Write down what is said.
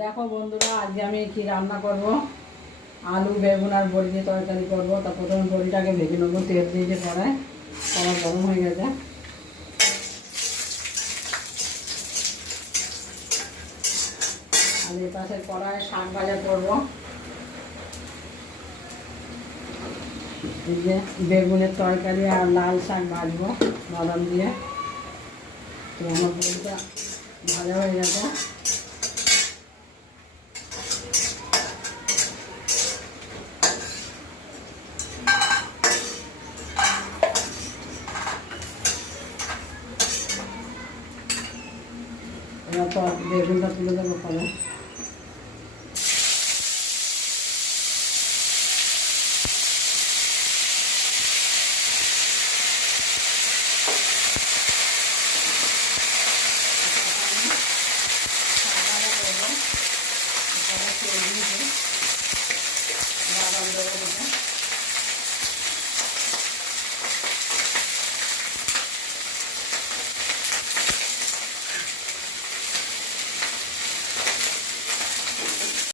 দেখো বন্ধুরা, আজকে আমি কি রান্না করব। আলু বেগুন আর বড়ি দিয়ে তরকারি করবো। তা প্রথমে বড়িটাকে ভেজে নেবো তেল দিয়ে, যে কড়াই গরম হয়ে গেছে। আর এই পাশে কড়াই শাক ভাজা করবো। এই যে বেগুনের তরকারি আর লাল শাক ভাজবো বাদাম দিয়ে। তো আমার বড়িটা ভাজা হয়ে গেছে।